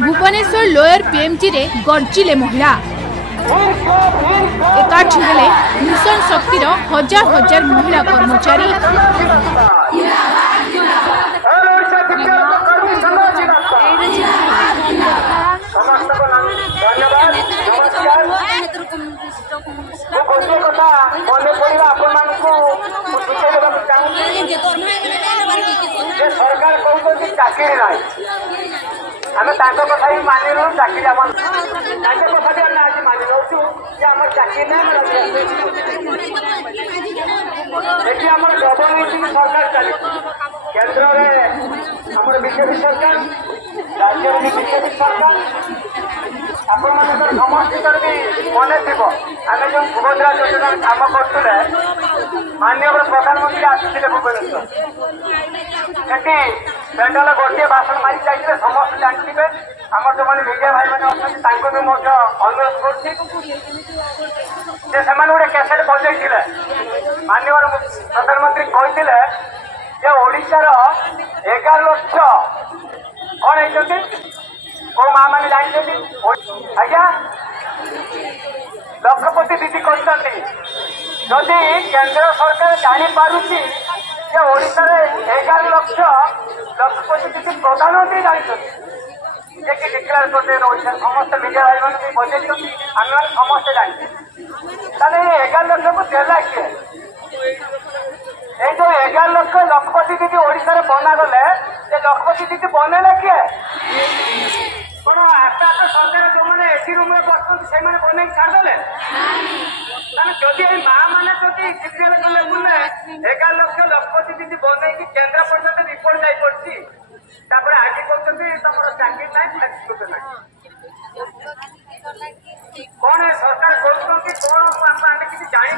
Bhubaneswar lower PMG रे गर्जिले महिला एकाठी हेले मिशन शक्तिर हजार हजार महिला कर्मचारी। सरकार कहते चाकरी ना आम कथा ही मानि रू चाकरी आज मानि नौ आम चाकरी ना ये आम डबल इंजिन सरकार चली केन्द्र में बीजेपी सरकार राज्य में बीजेपी सरकार आपण मान समस्त भी मन थी आम जो सुभद्रा योजना कम करुले माननीय प्रधानमंत्री आसते भुवनेश्वर सेठी पेंडल गोटे भाषण मारी चाहिए समस्त जानते आम जो मैंने मीडिया भाई मैंने अच्छा भी अनुरोध कर गोटे कैसेट बजाई माननीय प्रधानमंत्री कहते ओडिशार 11 लाख कौन होती कौ माँ मैंने जानते आज्ञा लक्षपति दीदी कहते जदि केंद्र सरकार जापारुची ओडिशार 11 लाख लक्षपति दीदी प्रधानमंत्री जानते कि डिक्लेयर करते समस्त मीडिया भाई मैंने बजे आम समस्ते जानते 11 लाख को देला किए ये जो 11 लाख लक्षपति दीदी ओडिशा बनागले लक्षपति दीदी बनैले किए कौन आस्ते आस्ते सरकार जो मैंने एसी रूम में बस से बन छाड़दे जदि माँ मैंने डिक्लेयर कले बोले 11 लाख लक्षपति दीदी बनई केन्द्र पर्यटन रिपोर्ट जाई पड़ी आज कहते तुम चाकरी ना कौन सरकार कौन किसी जान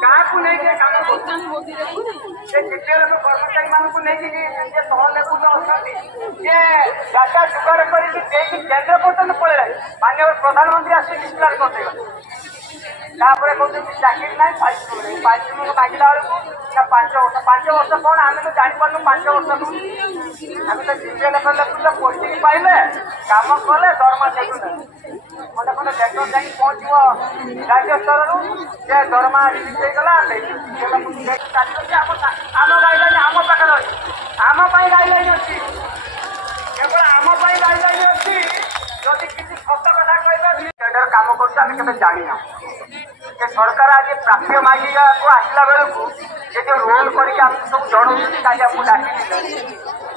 क्या कम कर कर्मचारी मानक नहीं तहलेबुल अच्छा डाटा जुगाड़ कर केन्द्र पर्यटन पड़े माननीय प्रधानमंत्री आस डिक्लेयर करदे कहते चाकरी ना 5 दिन मांगला बेलू 5 वर्ष कौन आम तो जापारू 5 वर्ष आम तो सीरियल देखुले पोस्टिंग पाइले कम कले दरमा देखु खंडे खंडे लेटर जाए पहुँचो राज्य स्तर दरमा रिलीज होगा आम गाइडलाइन आम पाखे आम गाइडलाइन अच्छी केवल आम गाइडलाइन अच्छी जदि किसी सत कथा कह कम कर जाना सरकार आज प्राप्य मांगा को आसला बेलू ये जो रोल करके सब जनाऊँ काली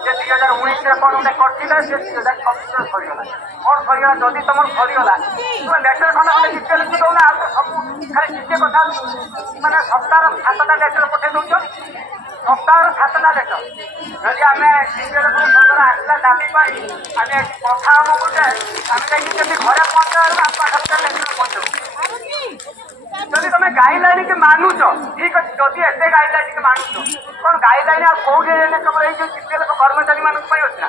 डाकी 2019 कौन गोटे करते 2026 सरीगला कौन सरीगला जदि तुम सरीगला तुम लेटर खंड गोटे डिटेल भी दौना सब खाली किसी कथा मानने सप्ताह 7टा लेटर पठे दौच सप्ताह 7टा लेटर जदि आम सरकार आसला दाबी आम कथा हम गोटे आम जाकि घरे पहुँचा पाखा लेटर पहुँचू जदि तुम गाइडलाइन के मानुच ठीक अच्छे जदि एत गाइडलाइन के मानुच कौन गाइडलाइन कौटे केवल ये सीपीएल कर्मचारी मान अच्छे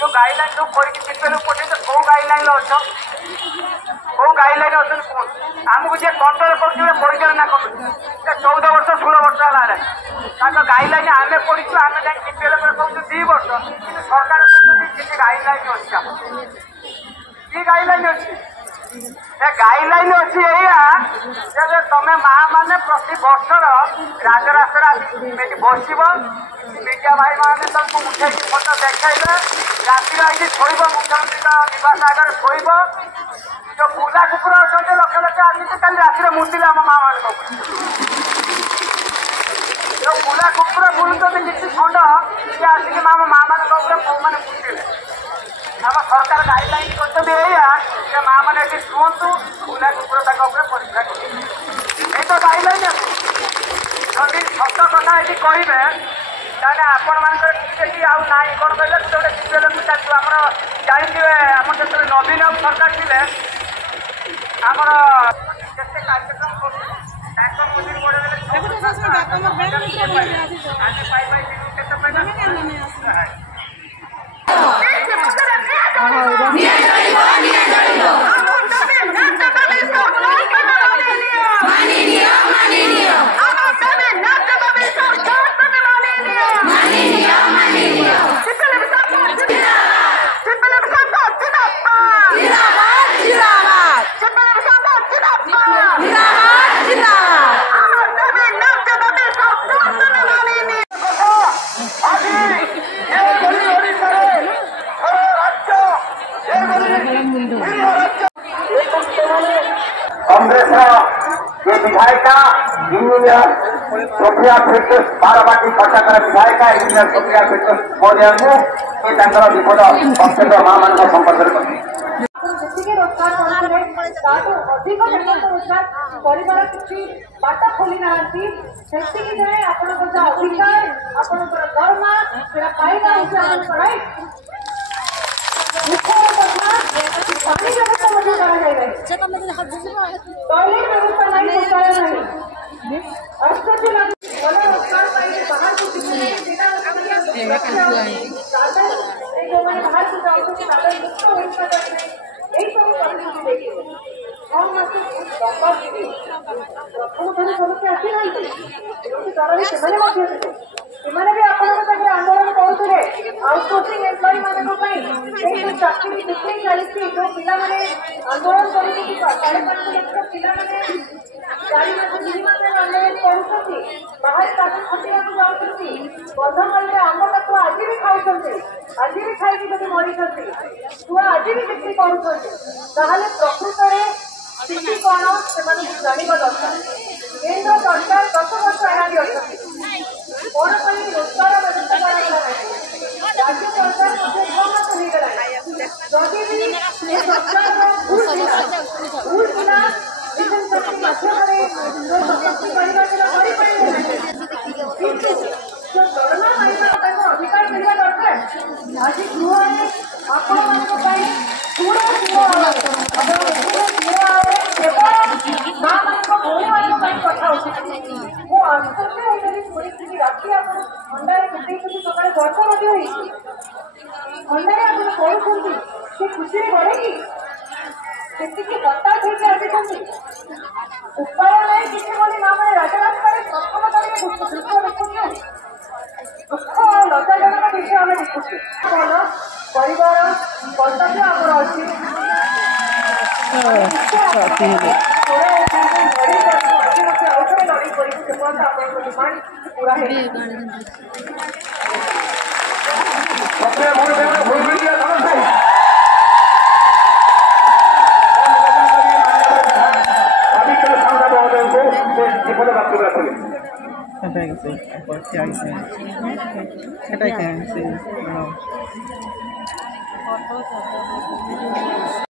जो गाइडलाइन जो करके सीपीएल पठे कौ गाइडलाइन अच्छ कौ गाइडलाइन अच्छे कौन आमको जी कंट्रोल कर परिचालना कमिटी 14 वर्ष 16 वर्ष है गाइडलाइन आम पढ़ी आम जाए सीपीएल कहूँ 2 वर्ष कि सरकार कहते गाइडलाइन अच्छी कि गाइडलाइन अच्छी गाइडलाइन अच्छी या तुम माँ मैंने प्रति वर्ष राजरास्ता बस मीडिया भाई मैंने तुमको उठे फोटो देखा राति आई शोब मुख्यमंत्री निवास आगे शोब जो बुला कुकुर अच्छा लक्ष लक्ष आसी कल राति मुतिले आम माँ मान जो बुला कुकुर बुलूँ किसी खंड सी आसिक माँ मान मैंने मुतिले आम सरकार गाइडलाइन कर माँ मैंने शुणु बुला कुकुर परीक्षा कर तो गाइडलाइन जदि सत कथा ये कहे आपण मानी आना कौन कहले गोटे सीपीएल चलती आम जानते आम जो नवीन बाबू सरकार थे आमर कार्यक्रम विधायिका इंजीनियर सोफिया फिरदौस बारबाटी कटकर विधायिका इंजीनियर सोफिया फिरदौस महोदय को विपद अत्यंत माँ मान संपर्क कर रोजगार करुले अधिक रोजगार परिवार किसी बाट खोली ना जाए आपंकर अधिकार आपंकर दरमा से पाइबा राइट मुख्य कथा पानी व्यवस्था टॉयलेट व्यवस्था नहीं शौचालय नहीं अष्टि भल रोजगार पाइले बाहर को जो बाहर को जाऊँगी मुक्त हो यही सब परिस्थिति देखिए हम लंबा जीवी प्रथम थे समस्या आसी ना दर भी से भी आपण आंदोलन करुले आउटसोर्सिंग एम्प्लॉय मान चाकरी बिक्री चलती जो पिला आंदोलन कर 5.5 लाख पिला चार मास 3 मास आंदोलन कर बाहर पाठ खटिया जाऊँगी बंधमाल आम तत्व आज भी खाऊ आज भी खाई मरी छुआ आज भी बिक्री कर प्रकृत में स्थिति कौन से जानवा दरकार केन्द्र सरकार 10 वर्ष आगे अच्छा कौन पर रोजगार व्यवस्था राज्य सरकार 6 मास हो गला जदि भी सरकार भूल थिला मिशन शक्ति माध्यम दरमा पाइबा अधिकार मिलवा दरकार आज गृह आपण परिस्थिति राखी अंडार सकाल वर्षा अंडार आप पढ़ुंट से खुशी बढ़े कि हताश होकर आसी उपाय ना किसी बोली माँ मैंने राजरास्तार प्रथम दृश्य देखुँ दुख लज्जाजनक विषय आम देखुँ भल परिवार कर्तव्य आमर अच्छी लड़ाई कर पूरा Kita